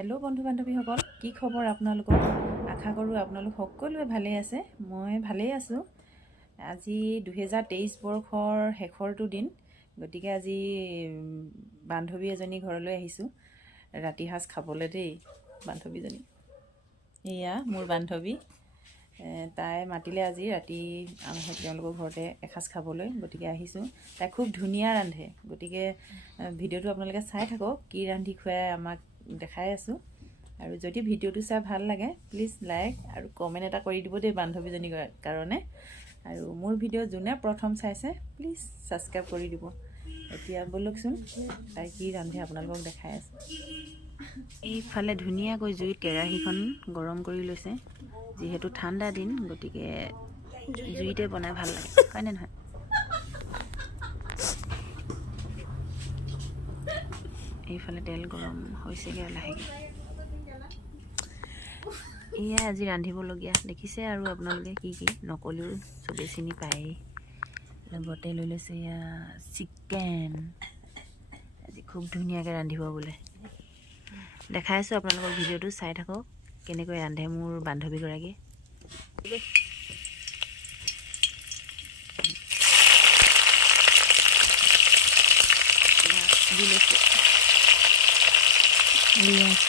Hello' বন্ধু বান্ধৱীসকল, কি খবৰ আপোনালোকৰ? আশা কৰোঁ আপোনালোক সকলোৱে ভালেই আছে। মই ভালেই আছোঁ। আজি 2023 বৰ্ষৰ শেষৰটো দিন, গতিকে আজি বান্ধৱী এজনী ঘৰলৈ আহিছোঁ ৰাতি সাঁজ খাবলৈ দেই। বান্ধৱীজনী এয়া মোৰ বান্ধৱী, তাই মাতিলে আজি ৰাতি তেওঁলোকৰ ঘৰতে এসাঁজ খাবলৈ, গতিকে আহিছোঁ। তাই খুব ধুনীয়া ৰান্ধে, গতিকে ভিডিঅ'টো আপোনালোকে চাই থাকক, কি ৰান্ধি খুৱাই আমাক দেখাই আছোঁ। আৰু যদি ভিডিঅ'টো চাই ভাল লাগে প্লিজ লাইক আৰু কমেণ্ট এটা কৰি দিব দেই বান্ধৱীজনীৰ কাৰণে। আৰু মোৰ ভিডিঅ' যোনে প্ৰথম চাইছে প্লিজ ছাবস্ক্ৰাইব কৰি দিব। এতিয়া ব'লকচোন তাই কি ৰান্ধে আপোনালোকক দেখাই আছোঁ। এইফালে ধুনীয়াকৈ জুইত কেৰাহীখন গৰম কৰি লৈছে। যিহেতু ঠাণ্ডা দিন, গতিকে জুইতে বনাই ভাল লাগে, হয়নে নহয়? এইফালে তেল গৰম হৈছেগৈ লাহেকৈ। এয়াই আজি ৰান্ধিবলগীয়া দেখিছে আৰু আপোনালোকে কি কি নকলেও চবেই চিনি পায়েই। লগতে লৈ লৈছে এয়া চিকেন। আজি খুব ধুনীয়াকৈ ৰান্ধিব বোলে। দেখাই আছোঁ আপোনালোকক, ভিডিঅ'টো চাই থাকক কেনেকৈ ৰান্ধে মোৰ বান্ধৱীগৰাকী।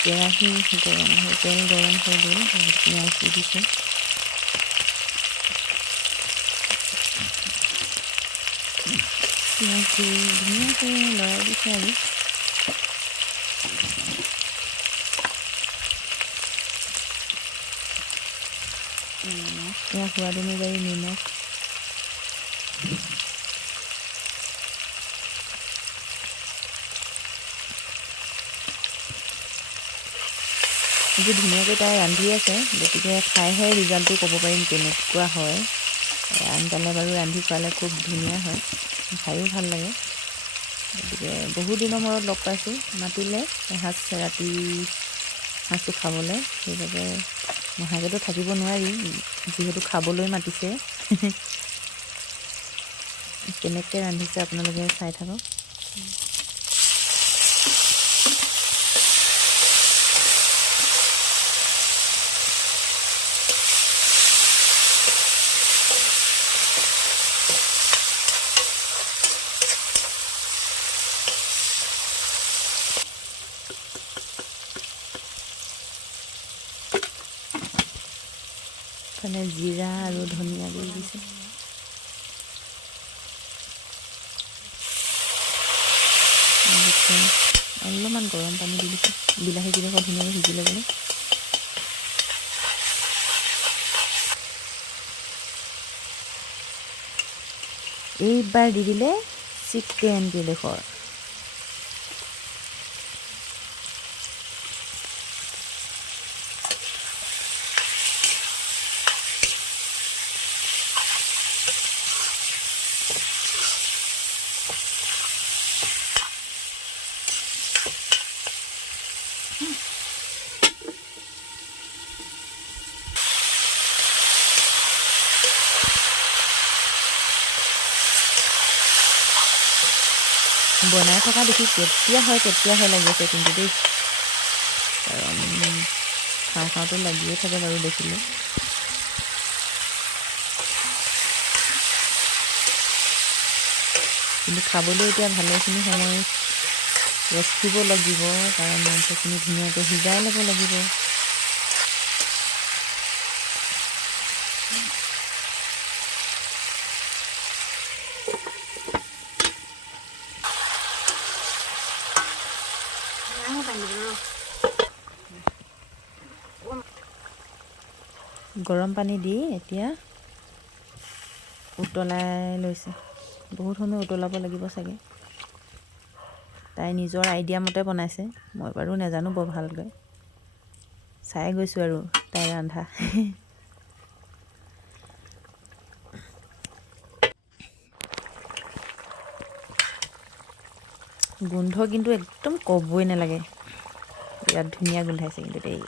কেৰাহী গৰম হৈ তেল গৰম হৈ গ'ল, পিঁয়াজ দি দিছে। পিঁয়াজ দি ধুনীয়াকৈ লৰাই দিছে আৰু ইয়াৰ সোৱাদ অনুযায়ী নিমখ, যি ধুনীয়াকৈ তাই ৰান্ধি আছে, গতিকে খাইহে ৰিজাল্টটো ক'ব পাৰিম কেনেকুৱা হয়। আনকালে বাৰু ৰান্ধি খোৱালে খুব ধুনীয়া হয়, খায়ো ভাল লাগে। গতিকে বহু দিনৰ মূৰত লগ পাইছোঁ, মাতিলে এসাঁজ ৰাতি সাঁজটো খাবলৈ, সেইবাবে নোহোৱাকৈতো থাকিব নোৱাৰি, যিহেতু খাবলৈ মাতিছে। কেনেকৈ ৰান্ধিছে আপোনালোকে চাই থাকক। মানে জিৰা আৰু ধনিয়া দি দিছে। অলপমান গৰম পানী দি দিছে, বিলাহীকেইডোখৰ ধুনীয়াকৈ সিজি ল'বলৈ। এইবাৰ দি দিলে চিকেন কেইডোখৰ। বনাই থকা দেখি কেতিয়া হয় লাগিছে কিন্তু দেই, কাৰণ খাওঁতো লাগিয়ে থাকে বাৰু দেখিলে। কিন্তু খাবলৈ এতিয়া ভালেখিনি সময় ৰখিব লাগিব, কাৰণ মাংসখিনি ধুনীয়াকৈ সিজাই ল'ব লাগিব। গৰম পানী দি এতিয়া উতলাই লৈছে। বহুত সময় উতলাব লাগিব চাগে। তাই নিজৰ আইডিয়া মতে বনাইছে, মই বাৰু নাজানো বৰ ভালকৈ, চাই গৈছোঁ আৰু তাই ৰন্ধা। গোন্ধ কিন্তু একদম ক'বই নালাগে, বিৰাট ধুনীয়া গোন্ধাইছে কিন্তু দেই।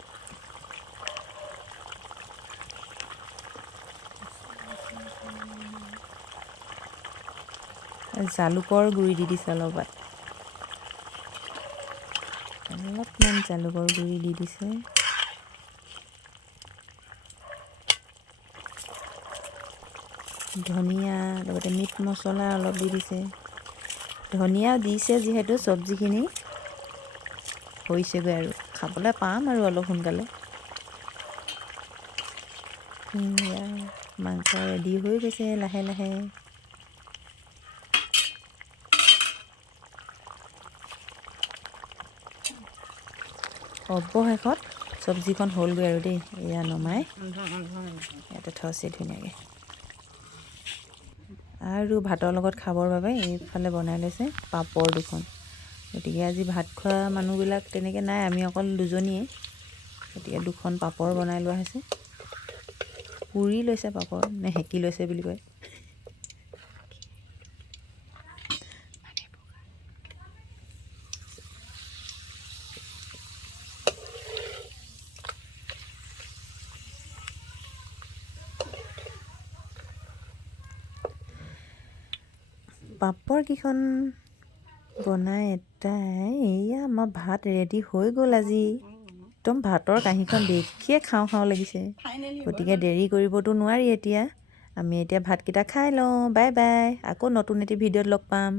জালুকৰ গুড়ি দি দিছে অলপ অলপমান জালুকৰ গুড়ি দি দিছে। ধনিয়া লগতে মিট মছলা অলপ দি দিছে। ধনিয়া দিছে যিহেতু চব্জিখিনি হৈছেগৈ আৰু খাবলৈ পাম আৰু অলপ সোনকালে। মাংস ৰেডি হৈ গৈছে লাহে লাহে। অৱশেষত চব্জিখন হ'লগৈ আৰু দেই। এয়া নমাই ইয়াতে থৈছে ধুনীয়াকৈ। আৰু ভাতৰ লগত খাবৰ বাবে এইফালে বনাই লৈছে পাপৰ দুখন। গতিকে আজি ভাত খোৱা মানুহবিলাক তেনেকৈ নাই, আমি অকল দুজনীয়ে। গতিকে দুখন পাপৰ বনাই লোৱা হৈছে। পুৰি লৈছে পাপৰ, নে সেকি লৈছে বুলি কয়। পাপৰকেইখন বনাই এটাই এয়া আমাৰ ভাত ৰেডি হৈ গ'ল আজি। একদম ভাতৰ কাঁহীখন দেখিয়ে খাওঁ খাওঁ লাগিছে। গতিকে দেৰি কৰিবতো নোৱাৰি এতিয়া। আমি এতিয়া ভাতকেইটা খাই লওঁ। Bye bye. আকৌ নতুন এটি ভিডিঅ'ত লগ পাম।